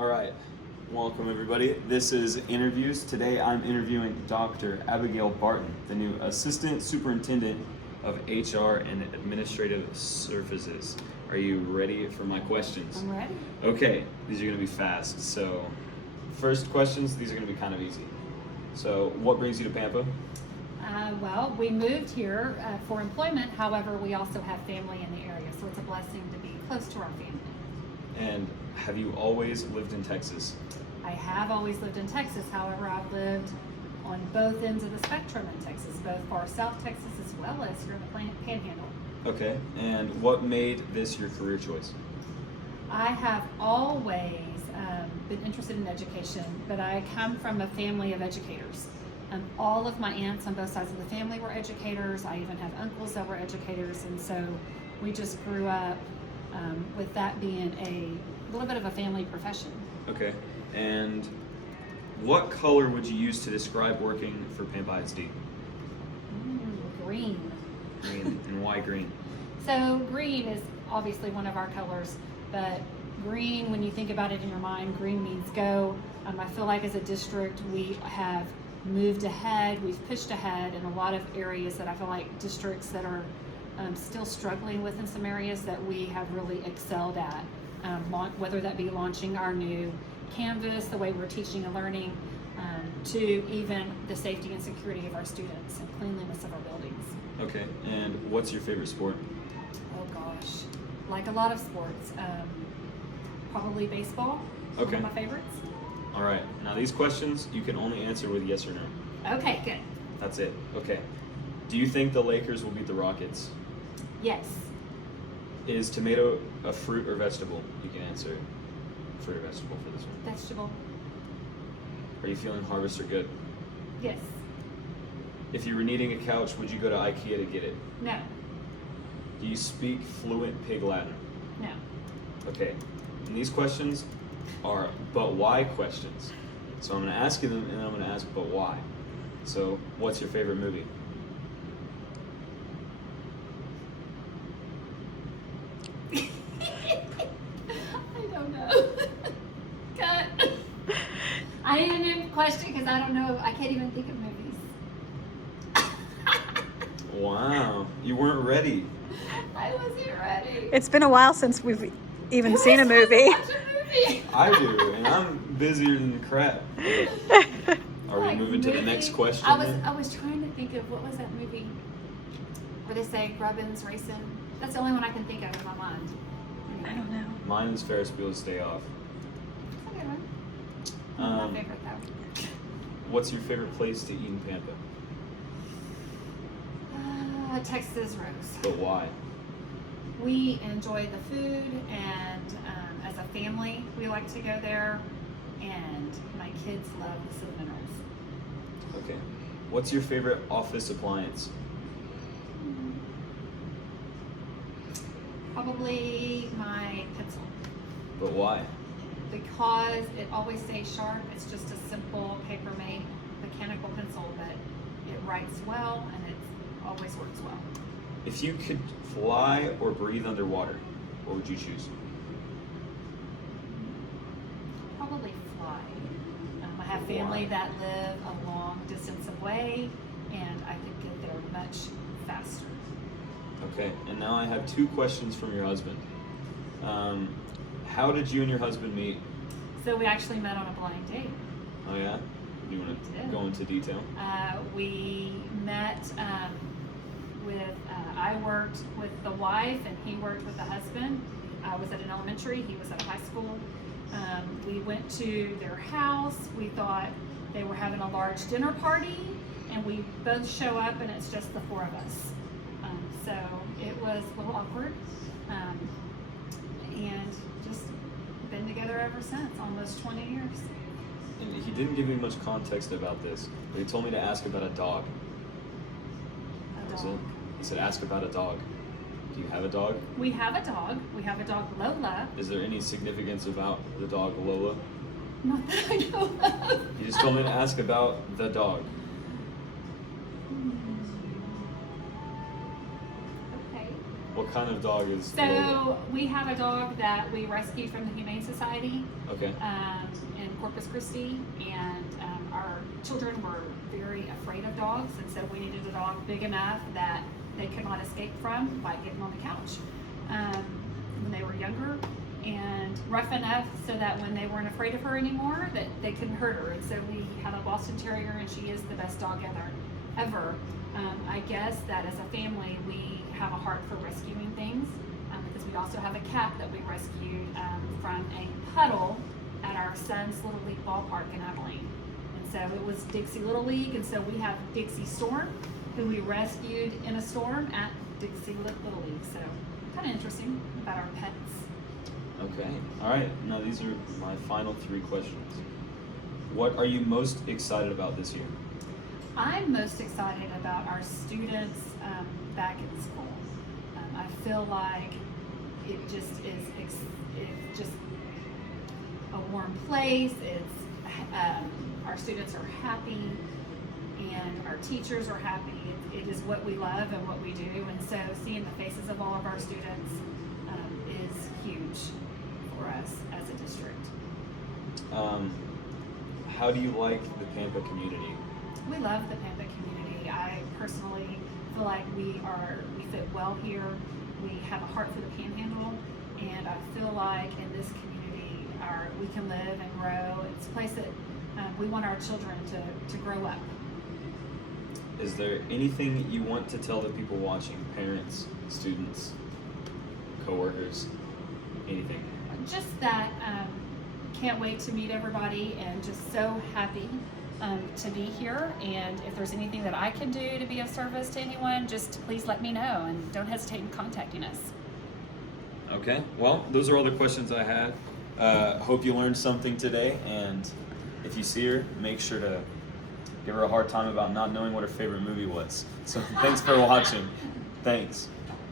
All right, welcome everybody. This is interviews. Today I'm interviewing Dr. Abigayle Barton, the new Assistant Superintendent of HR and Administrative Services. Are you ready for my questions? I'm ready. Okay, these are gonna be fast. So, first questions, these are gonna be kind of easy. So, what brings you to Pampa? Well, we moved here for employment. However, we also have family in the area, so it's a blessing to be close to our family. And have you always lived in Texas? I have always lived in Texas. However, I've lived on both ends of the spectrum in Texas, both far south Texas as well as here in the Panhandle. Okay, and what made this your career choice? I have always been interested in education, but I come from a family of educators. All of my aunts on both sides of the family were educators. I even have uncles that were educators, and so we just grew up with that being a little bit of a family profession. Okay, and what color would you use to describe working for Pampa ISD? Green. Green, and why green? So green is obviously one of our colors, but green, when you think about it in your mind, green means go. I feel like as a district we have moved ahead, we've pushed ahead in a lot of areas that I feel like districts that are still struggling with in some areas that we have really excelled at, whether that be launching our new Canvas, the way we're teaching and learning, to even the safety and security of our students and cleanliness of our buildings. Okay, and what's your favorite sport? Oh gosh, like a lot of sports, probably baseball. Okay. One of my favorites. All right, now these questions you can only answer with yes or no. Okay, good. That's it. Okay. Do you think the Lakers will beat the Rockets? Yes. Is tomato a fruit or vegetable? You can answer fruit or vegetable for this one. Vegetable. Are you feeling harvest or good? Yes. If you were needing a couch, would you go to IKEA to get it? No. Do you speak fluent Pig Latin? No. Okay, and these questions are but why questions. So I'm going to ask you them, and then I'm going to ask but why. So, what's your favorite movie? I don't know. Cut. I didn't even question because I don't know. I can't even think of movies. Wow, you weren't ready. I wasn't ready. It's been a while since we've even seen a Who has movie. time to watch a movie? I do, and I'm busier than crap. Are we Like moving to the movie? next question? I then? was trying to think of what was that movie where they say Grubbin's racing. That's the only one I can think of in my mind. I don't know. Mine is Ferris Bueller's Day Off. That's a good one. My Um, favorite though. what's your favorite place to eat in Pampa? Texas Rose. But why? We enjoy the food, and as a family, we like to go there. And my kids love the cinnamon rolls. Okay. What's your favorite office appliance? Probably my pencil, But why? because it always stays sharp. It's just a simple paper-made mechanical pencil, but it writes well and it always works well. If you could fly or breathe underwater, what would you choose? Probably fly. I have family that live a long distance away, and I could get there much faster. Okay, and now I have two questions from your husband. How did you and your husband meet? So we actually met on a blind date. Oh yeah? Do you want We to did. go into detail? We met I worked with the wife and he worked with the husband. I was at an elementary, he was at a high school. We went to their house. We thought they were having a large dinner party, and we both show up and it's just the four of us. So it was a little awkward, and just been together ever since, almost 20 years. And he didn't give me much context about this, but he told me to ask about a dog. A That's dog. it. He said ask about a dog. Do you have a dog? We have a dog. We have a dog, Lola. Is there any significance about the dog Lola? Not that I know of. He just told me to ask about the dog. Okay. What What kind of dog is? So we have a dog that we rescued from the Humane Society Okay. in Corpus Christi, and our children were very afraid of dogs, and so we needed a dog big enough that they could not escape from by getting on the couch when they were younger, and rough enough so that when they weren't afraid of her anymore, that they couldn't hurt her. And so we have a Boston Terrier, and she is the best dog ever. I guess that as a family, we have a heart for rescuing things, because we also have a cat that we rescued from a puddle at our son's Little League ballpark in Abilene. And so it was Dixie Little League, and so we have Dixie Storm, who we rescued in a storm at Dixie Little League. So kind of interesting about our pets. Okay. All right. Now these are my final 3 questions. What are you most excited about this year? I'm most excited about our students back in school. I feel like it just is it's just a warm place. Our students are happy, and our teachers are happy. It is what we love and what we do, and so seeing the faces of all of our students is huge for us as a district. How do you like the Pampa community? We love the Pampa community. I personally feel like we fit well here. We have a heart for the Panhandle, and I feel like in this community we can live and grow. It's a place that we want our children to grow up. Is there anything you want to tell the people watching, parents, students, coworkers, anything? Just that can't wait to meet everybody, and just so happy to be here. And if there's anything that I can do to be of service to anyone, just please let me know, and don't hesitate in contacting us. Okay, well, those are all the questions I had. Hope you learned something today, and if you see her, make sure to give her a hard time about not knowing what her favorite movie was. So thanks for watching. Thanks.